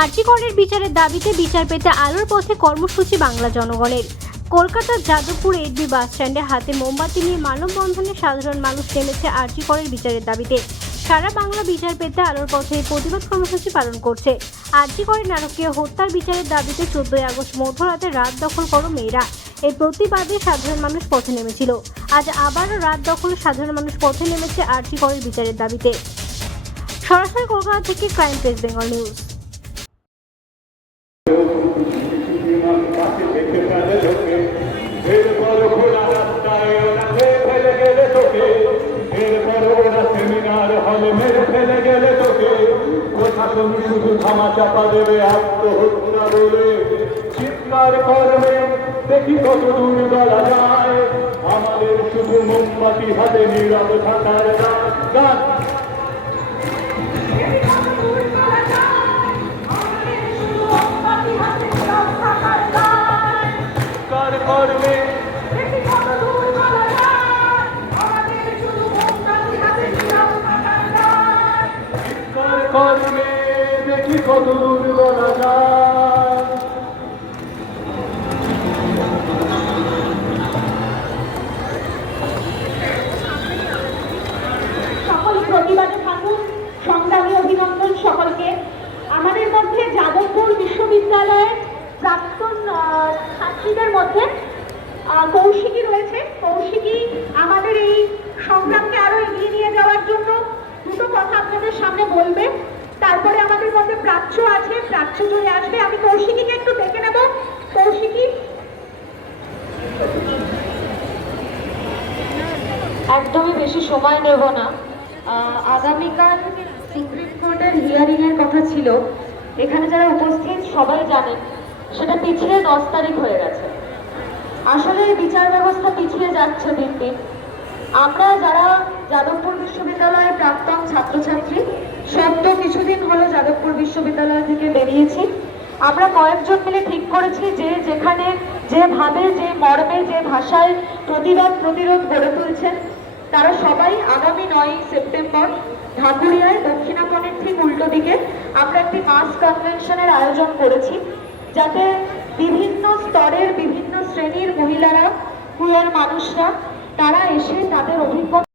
আরজি করের বিচারের দাবিতে বিচার পেতে আলোর পথে কর্মসূচি বাংলা জনগণের। কলকাতার যাদবপুর এডবি বাস স্ট্যান্ডে হাতে মোমবাতি নিয়ে মানববন্ধনে সাধারণ মানুষ নেমেছে আরজি করের বিচারের দাবিতে। সারা বাংলা বিচার পেতে আলোর পথে এই প্রতিবাদ কর্মসূচি পালন করছে। আরজি করের নারকীয় হত্যার বিচারের দাবিতে 14 আগস্ট মধ্যরাতে রাত দখল করো মেয়েরা। এই প্রতিবাদে সাধারণ মানুষ পথে নেমেছিল। আজ আবারও রাত দখলে সাধারণ মানুষ পথে নেমেছে আরজি করের বিচারের দাবিতে। সরাসরি কলকাতা থেকে ক্রাইম প্রেস বেঙ্গল নিউজ। শুধু থামা চাপা দেবে আত্মহত্যা বলে চিৎকার করবে, দেখি কত দূর বলা যায়। আমাদের শুধু মোমবাতি হাতে নীরব থাকার গান করবে, করবে, দেখি কত দূর বলা যায়। সকল প্রতিবাদে থাকুন, সংগ্রামী অভিনন্দন সকলকে। আমাদের মধ্যে যাদবপুর বিশ্ববিদ্যালয়ের প্রাক্তন ছাত্রীদের মধ্যে কৌশিকী রয়েছে। কৌশিকী আমাদের এই সংগ্রামকে আরো এগিয়ে নিয়ে যাওয়ার জন্য দুটো কথা আপনাদের সামনে বলবে। তারপরে আমাদের মধ্যে প্রাচ্য আছে, প্রাচ্য চলে আসবে। আমি কৌশিকীকে একটু ডেকে নেব। কৌশিকী, একদমই বেশি সময় নেব না। আগামীকাল সুপ্রিম কোর্টের হিয়ারিং এর কথা ছিল। এখানে যারা উপস্থিত সবাই জানেন সেটা পিছিয়ে 10 তারিখ হয়ে গেছে। আসলে বিচার ব্যবস্থা পিছিয়ে যাচ্ছে দিন দিন। আমরা যারা যাদবপুর বিশ্ববিদ্যালয়ের প্রাক্তন ছাত্রছাত্রী, সদ্য কিছুদিন হলো যাদবপুর বিশ্ববিদ্যালয় থেকে বেরিয়েছি। আমরা কয়েকজন মিলে ঠিক করেছি যে যেখানে যেভাবে, যে মর্মে, যে ভাষায় প্রতিবাদ প্রতিরোধ গড়ে তুলছেন, তারা সবাই আগামী 9 সেপ্টেম্বর ঢাকুরিয়ায় দক্ষিণাপনের ঠিক উল্টো দিকে আমরা একটি মাস কনভেনশনের আয়োজন করেছি, যাতে বিভিন্ন স্তরের, বিভিন্ন শ্রেণীর মহিলারা, কুয়ার মানুষরা তারা এসে তাদের অভিজ্ঞতা